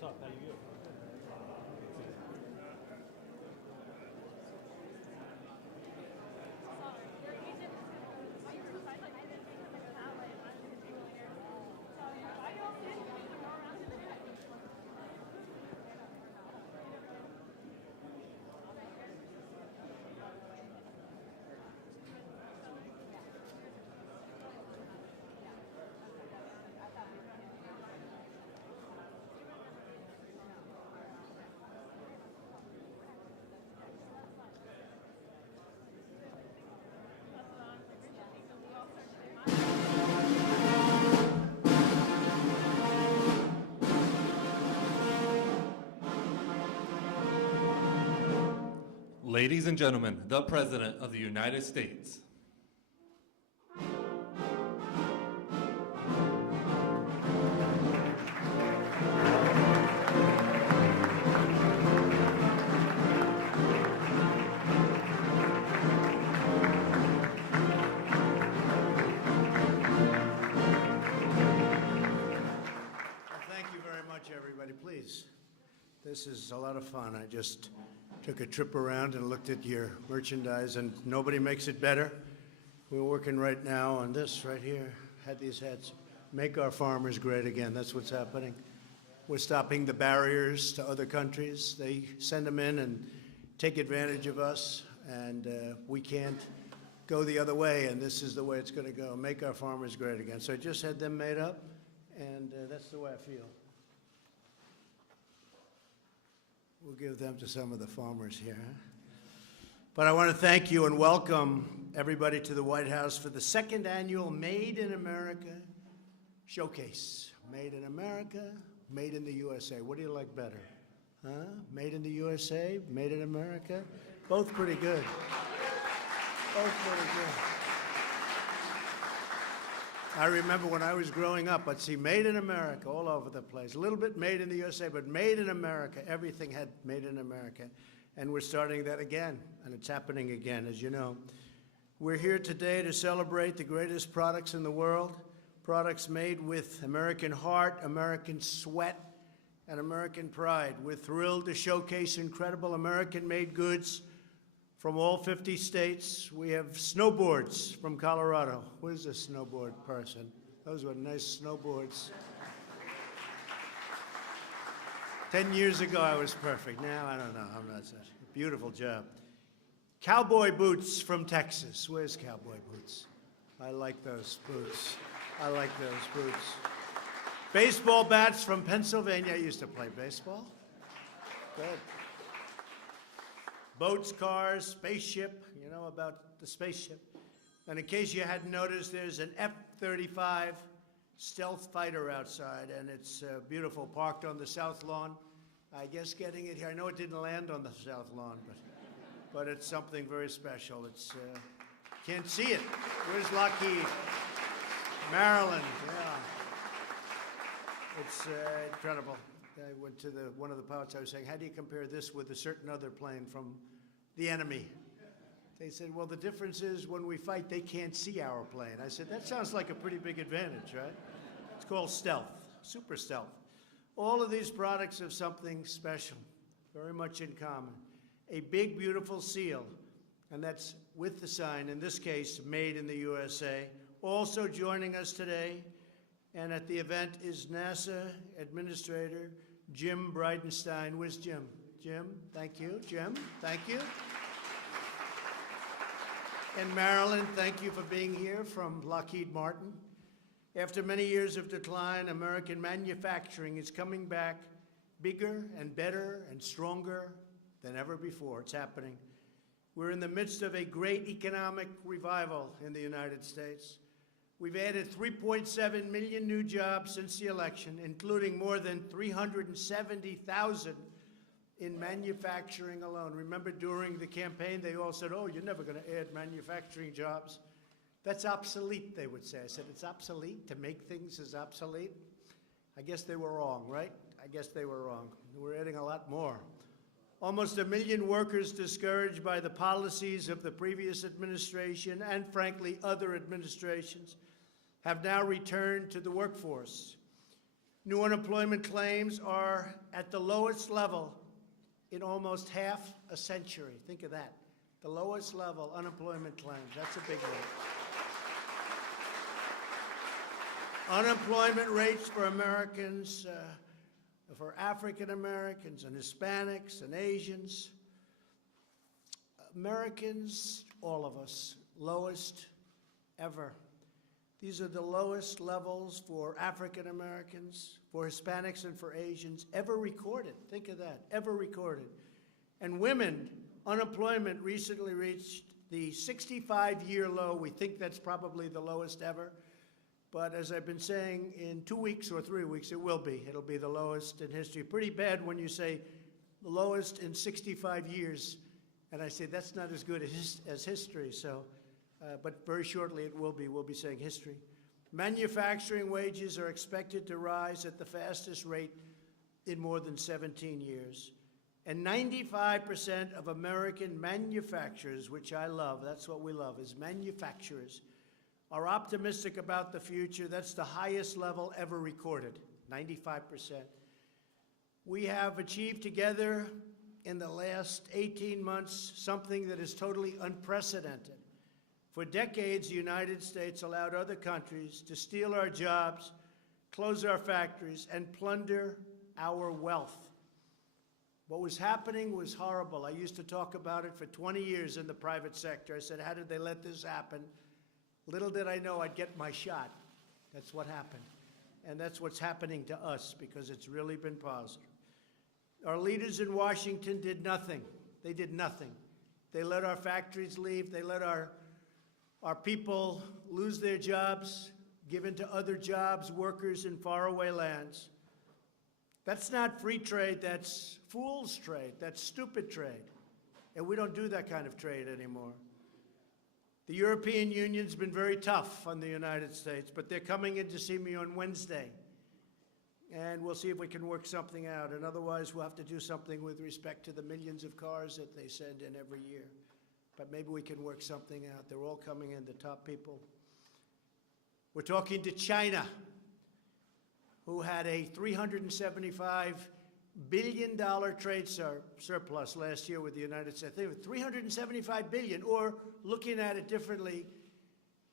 What's up? How you? Ladies and gentlemen, the President of the United States. Thank you very much, everybody. Please, this is a lot of fun. I just took a trip around and looked at your merchandise, and nobody makes it better. We're working right now on this right here. Had these hats. Make our farmers great again. That's what's happening. We're stopping the barriers to other countries. They send them in and take advantage of us, and we can't go the other way, and this is the way it's going to go. Make our farmers great again. So I just had them made up, and that's the way I feel. We'll give them to some of the farmers here. But I want to thank you and welcome everybody to the White House for the second annual Made in America Showcase. Made in America, Made in the USA. What do you like better? Huh? Made in the USA, Made in America? Both pretty good. Both pretty good. I remember when I was growing up, I'd see Made in America all over the place. A little bit Made in the USA, but Made in America. Everything had Made in America. And we're starting that again, and it's happening again, as you know. We're here today to celebrate the greatest products in the world, products made with American heart, American sweat, and American pride. We're thrilled to showcase incredible American-made goods from all 50 states. We have snowboards from Colorado. Where's the snowboard person? Those were nice snowboards. 10 years ago, I was perfect. Now, I don't know. I'm not such. Beautiful job. Cowboy boots from Texas. Where's cowboy boots? I like those boots. I like those boots. Baseball bats from Pennsylvania. I used to play baseball. Good. Boats, cars, spaceship, you know about the spaceship. And in case you hadn't noticed, there's an F-35 stealth fighter outside, and it's beautiful, parked on the South Lawn. I guess getting it here, I know it didn't land on the South Lawn, but it's something very special. It's, can't see it. Where's Lockheed? Maryland, yeah. It's incredible. I went to one of the pilots, I was saying, how do you compare this with a certain other plane from the enemy? They said, well, the difference is when we fight, they can't see our plane. I said, that sounds like a pretty big advantage, right? It's called stealth, super stealth. All of these products have something special, very much in common. A big, beautiful seal, and that's with the sign, in this case, Made in the USA. Also joining us today and at the event is NASA Administrator Jim Bridenstine. Where's Jim? Jim, thank you. Jim, thank you. And Marilyn, thank you for being here from Lockheed Martin. After many years of decline, American manufacturing is coming back bigger and better and stronger than ever before. It's happening. We're in the midst of a great economic revival in the United States. We've added 3.7 million new jobs since the election, including more than 370,000 in manufacturing alone. Remember during the campaign, they all said, oh, you're never going to add manufacturing jobs. That's obsolete, they would say. I said, it's obsolete? To make things is obsolete? I guess they were wrong, right? I guess they were wrong. We're adding a lot more. Almost 1 million workers discouraged by the policies of the previous administration and, frankly, other administrations have now returned to the workforce. New unemployment claims are at the lowest level in almost half a century. Think of that. The lowest level unemployment claims. That's a big one. Unemployment rates for Americans, for African Americans and Hispanics and Asians. Americans, all of us, lowest ever. These are the lowest levels for African Americans, for Hispanics, and for Asians ever recorded. Think of that, ever recorded. And women, unemployment recently reached the 65-year low. We think that's probably the lowest ever. But as I've been saying, in 2 weeks or 3 weeks, it will be. It'll be the lowest in history. Pretty bad when you say the lowest in 65 years. And I say that's not as good as history. So, but very shortly it will be. We'll be saying history. Manufacturing wages are expected to rise at the fastest rate in more than 17 years. And 95% of American manufacturers, which I love, that's what we love, is manufacturers, are optimistic about the future. That's the highest level ever recorded, 95%. We have achieved together in the last 18 months something that is totally unprecedented. For decades, the United States allowed other countries to steal our jobs, close our factories, and plunder our wealth. What was happening was horrible. I used to talk about it for 20 years in the private sector. I said, how did they let this happen? Little did I know I'd get my shot. That's what happened. And that's what's happening to us, because it's really been positive. Our leaders in Washington did nothing. They did nothing. They let our factories leave. They let our people lose their jobs, given to other jobs, workers in faraway lands. That's not free trade. That's fool's trade. That's stupid trade. And we don't do that kind of trade anymore. The European Union's been very tough on the United States, but they're coming in to see me on Wednesday. And we'll see if we can work something out. And otherwise, we'll have to do something with respect to the millions of cars that they send in every year. But maybe we can work something out. They're all coming in, the top people. We're talking to China, who had a $375 billion trade surplus last year with the United States. They were $375 billion, or looking at it differently,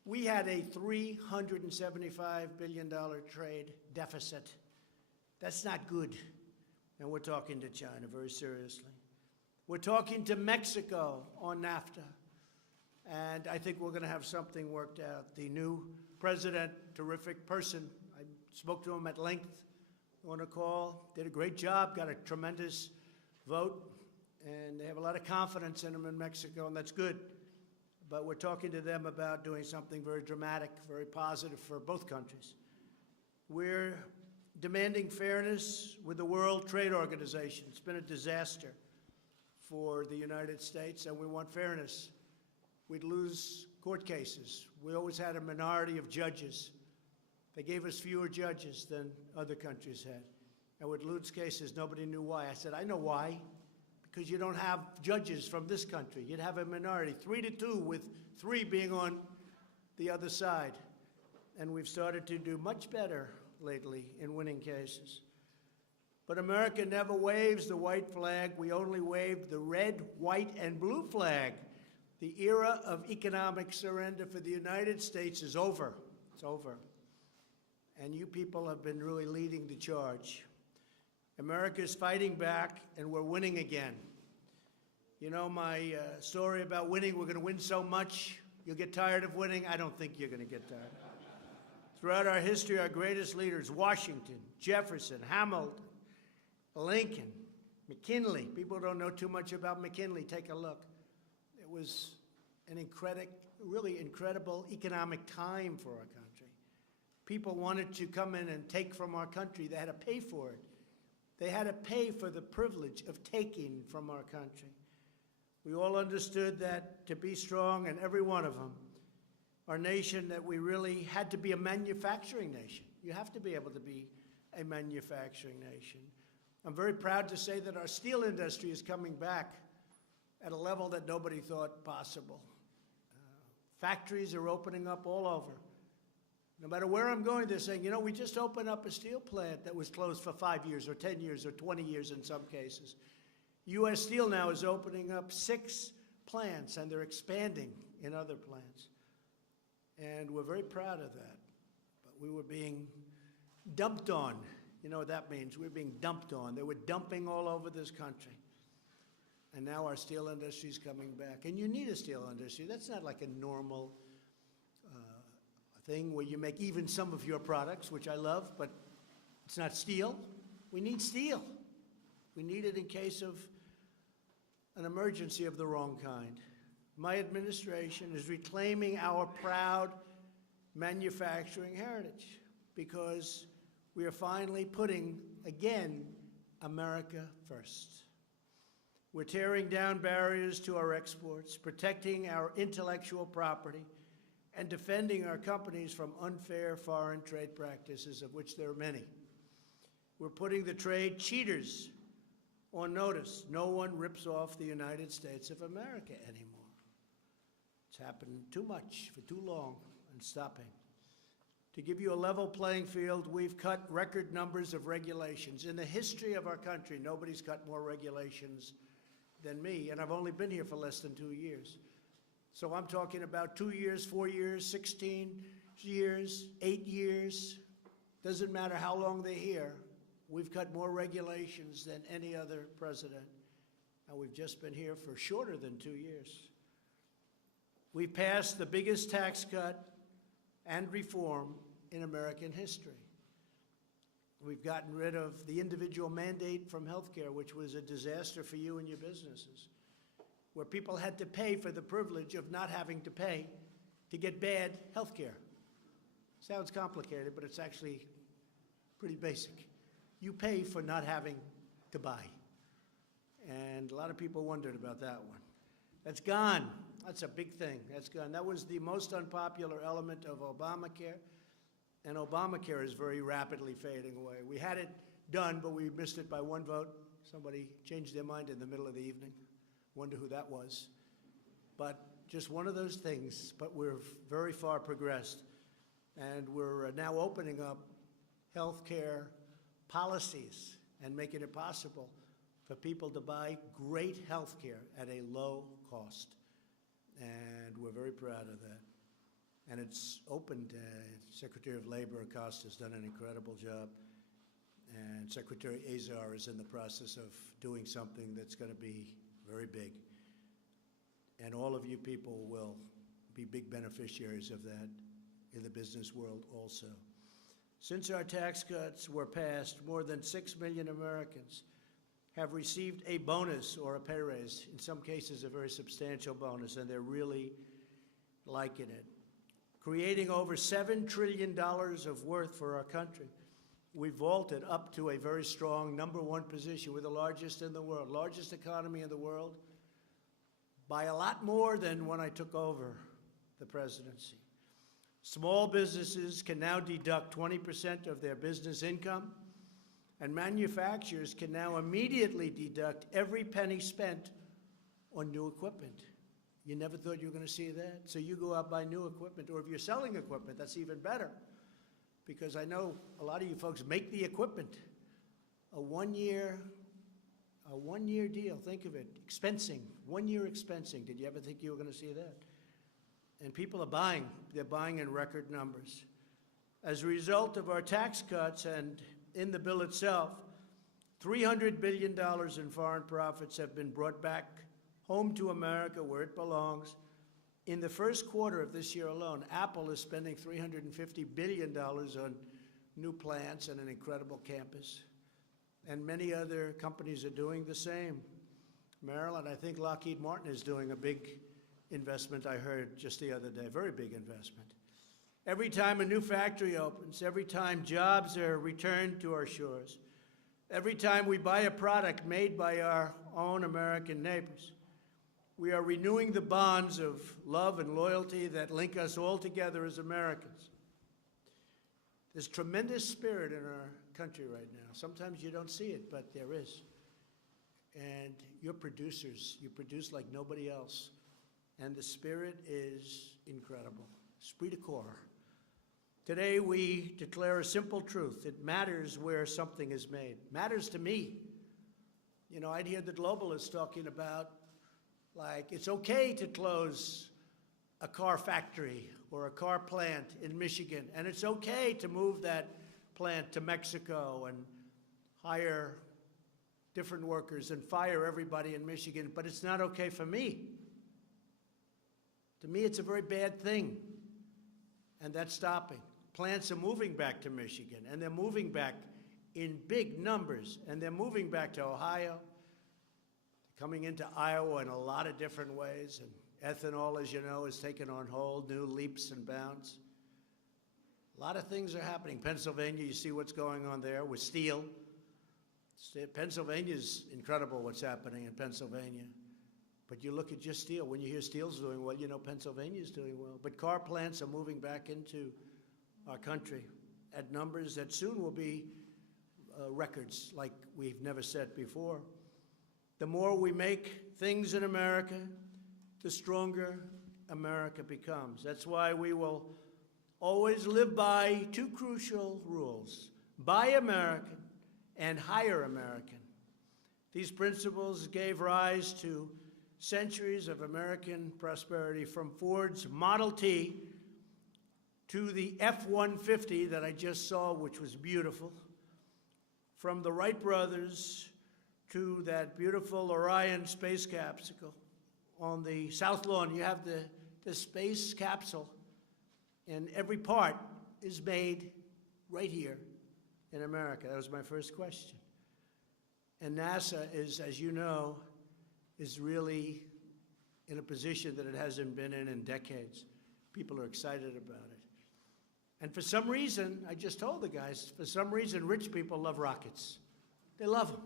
we had a $375 billion trade deficit. That's not good. And we're talking to China very seriously. We're talking to Mexico on NAFTA. And I think we're going to have something worked out. The new president, terrific person. I spoke to him at length on a call, did a great job, got a tremendous vote, and they have a lot of confidence in him in Mexico, and that's good. But we're talking to them about doing something very dramatic, very positive for both countries. We're demanding fairness with the World Trade Organization. It's been a disaster for the United States, and we want fairness. We'd lose court cases. We always had a minority of judges. They gave us fewer judges than other countries had. And with lose cases, nobody knew why. I said, I know why. Because you don't have judges from this country. You'd have a minority, 3-2, with 3 being on the other side. And we've started to do much better lately in winning cases. But America never waves the white flag. We only wave the red, white, and blue flag. The era of economic surrender for the United States is over. It's over. And you people have been really leading the charge. America is fighting back, and we're winning again. You know my story about winning, we're going to win so much, you'll get tired of winning. I don't think you're going to get tired. Throughout our history, our greatest leaders, Washington, Jefferson, Hamilton, Lincoln, McKinley. People don't know too much about McKinley. Take a look. It was an really incredible economic time for our country. People wanted to come in and take from our country. They had to pay for it. They had to pay for the privilege of taking from our country. We all understood that to be strong, and every one of them, our nation, that we really had to be a manufacturing nation. You have to be able to be a manufacturing nation. I'm very proud to say that our steel industry is coming back at a level that nobody thought possible. Factories are opening up all over. No matter where I'm going, they're saying, you know, we just opened up a steel plant that was closed for 5 years or 10 years or 20 years in some cases. U.S. Steel now is opening up 6 plants, and they're expanding in other plants. And we're very proud of that. But we were being dumped on. You know what that means? We're being dumped on. They were dumping all over this country. And now our steel industry is coming back. And you need a steel industry. That's not like a normal thing where you make even some of your products, which I love, but it's not steel. We need steel. We need it in case of an emergency of the wrong kind. My administration is reclaiming our proud manufacturing heritage because we are finally putting, again, America first. We're tearing down barriers to our exports, protecting our intellectual property, and defending our companies from unfair foreign trade practices, of which there are many. We're putting the trade cheaters on notice. No one rips off the United States of America anymore. It's happened too much for too long and stopping. To give you a level playing field, we've cut record numbers of regulations. In the history of our country, nobody's cut more regulations than me, and I've only been here for less than 2 years. So I'm talking about 2 years, 4 years, 16 years, 8 years. Doesn't matter how long they're here. We've cut more regulations than any other president, and we've just been here for shorter than 2 years. We passed the biggest tax cut and reform in American history. We've gotten rid of the individual mandate from healthcare, which was a disaster for you and your businesses, where people had to pay for the privilege of not having to pay to get bad healthcare. Sounds complicated, but it's actually pretty basic. You pay for not having to buy. And a lot of people wondered about that one. That's gone. That's a big thing. That's gone. That was the most unpopular element of Obamacare, and Obamacare is very rapidly fading away. We had it done, but we missed it by 1 vote. Somebody changed their mind in the middle of the evening. Wonder who that was. But just one of those things, but we're very far progressed. And we're now opening up health care policies and making it possible for people to buy great health care at a low cost. And we're very proud of that. And it's opened. Secretary of Labor Acosta has done an incredible job. And Secretary Azar is in the process of doing something that's going to be very big. And all of you people will be big beneficiaries of that in the business world also. Since our tax cuts were passed, more than 6 million Americans have received a bonus or a pay raise, in some cases a very substantial bonus, and they're really liking it. Creating over $7 trillion of worth for our country. We vaulted up to a very strong #1 position. We're the largest in the world, largest economy in the world, by a lot more than when I took over the presidency. Small businesses can now deduct 20% of their business income, and manufacturers can now immediately deduct every penny spent on new equipment. You never thought you were going to see that? So you go out, buy new equipment, or if you're selling equipment, that's even better, because I know a lot of you folks make the equipment. A one-year deal, think of it, expensing, 1 year expensing. Did you ever think you were going to see that? And people are buying. They're buying in record numbers. As a result of our tax cuts and in the bill itself, $300 billion in foreign profits have been brought back home to America where it belongs. In the first quarter of this year alone, Apple is spending $350 billion on new plants and an incredible campus. And many other companies are doing the same. Maryland, I think Lockheed Martin is doing a big investment, I heard just the other day, very big investment. Every time a new factory opens, every time jobs are returned to our shores, every time we buy a product made by our own American neighbors, we are renewing the bonds of love and loyalty that link us all together as Americans. There's tremendous spirit in our country right now. Sometimes you don't see it, but there is. And you're producers. You produce like nobody else. And the spirit is incredible. Esprit de corps. Today we declare a simple truth. It matters where something is made. It matters to me. You know, I'd hear the globalists talking about, like, it's okay to close a car factory or a car plant in Michigan, and it's okay to move that plant to Mexico and hire different workers and fire everybody in Michigan, but it's not okay for me. To me, it's a very bad thing, and that's stopping. Plants are moving back to Michigan, and they're moving back in big numbers, and they're moving back to Ohio, coming into Iowa in a lot of different ways, and ethanol, as you know, is taking on hold, new leaps and bounds. A lot of things are happening. Pennsylvania, you see what's going on there with steel. Pennsylvania's incredible what's happening in Pennsylvania. But you look at just steel. When you hear steel's doing well, you know Pennsylvania's doing well. But car plants are moving back into our country at numbers that soon will be records like we've never set before. The more we make things in America, the stronger America becomes. That's why we will always live by two crucial rules: buy American and hire American. These principles gave rise to centuries of American prosperity, from Ford's Model T to the F-150 that I just saw, which was beautiful, from the Wright brothers to that beautiful Orion space capsule. On the South Lawn, you have the space capsule, and every part is made right here in America. That was my first question. And NASA is, as you know, is really in a position that it hasn't been in decades. People are excited about it. And for some reason, I just told the guys, for some reason, rich people love rockets. They love them.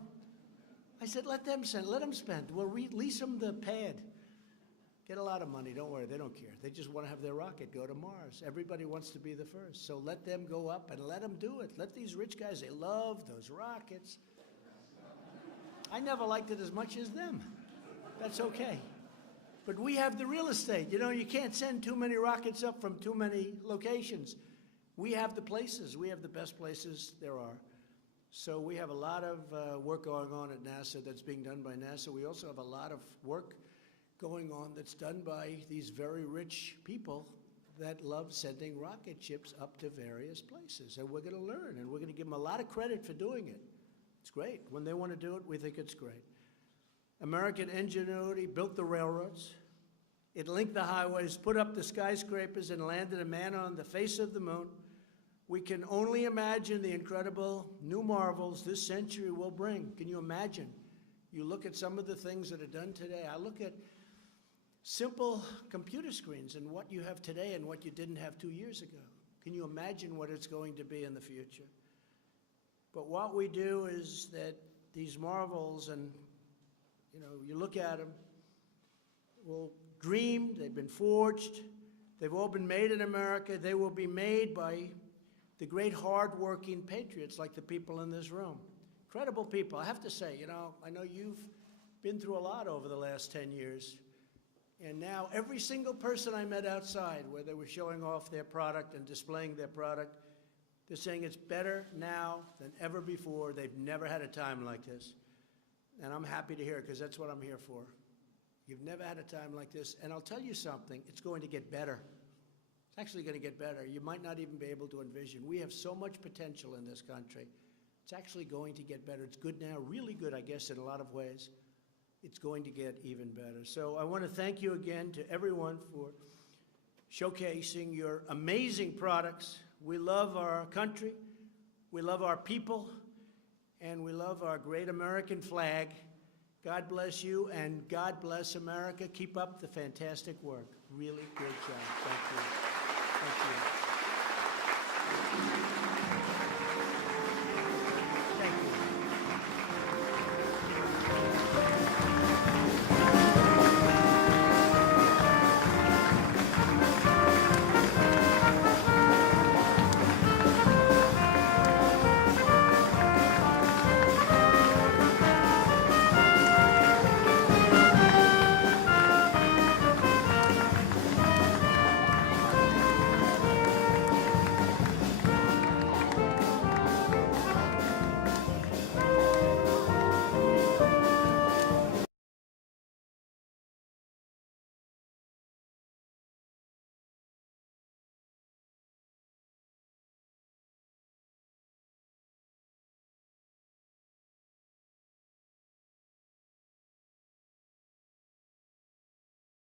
I said, let them spend. We'll lease them the pad. Get a lot of money, don't worry, they don't care. They just want to have their rocket go to Mars. Everybody wants to be the first. So let them go up and let them do it. Let these rich guys, they love those rockets. I never liked it as much as them. That's okay. But we have the real estate. You know, you can't send too many rockets up from too many locations. We have the places. We have the best places there are. So we have a lot of work going on at NASA that's being done by NASA. We also have a lot of work going on that's done by these very rich people that love sending rocket ships up to various places. And we're going to learn, and we're going to give them a lot of credit for doing it. It's great. When they want to do it, we think it's great. American ingenuity built the railroads. It linked the highways, put up the skyscrapers, and landed a man on the face of the moon. We can only imagine the incredible new marvels this century will bring. Can you imagine? You look at some of the things that are done today. I look at simple computer screens and what you have today and what you didn't have 2 years ago. Can you imagine what it's going to be in the future? But what we do is that these marvels, and you know, you look at them, well, dreamed, they've been forged, they've all been made in America. They will be made by the great hard-working patriots like the people in this room. Incredible people. I have to say, you know, I know you've been through a lot over the last 10 years. And now every single person I met outside, where they were showing off their product and displaying their product, they're saying it's better now than ever before. They've never had a time like this. And I'm happy to hear it, because that's what I'm here for. You've never had a time like this. And I'll tell you something, it's going to get better. It's actually going to get better. You might not even be able to envision. We have so much potential in this country. It's actually going to get better. It's good now, really good, I guess, in a lot of ways. It's going to get even better. So I want to thank you again to everyone for showcasing your amazing products. We love our country, we love our people, and we love our great American flag. God bless you, and God bless America. Keep up the fantastic work. Really great job. Thank you.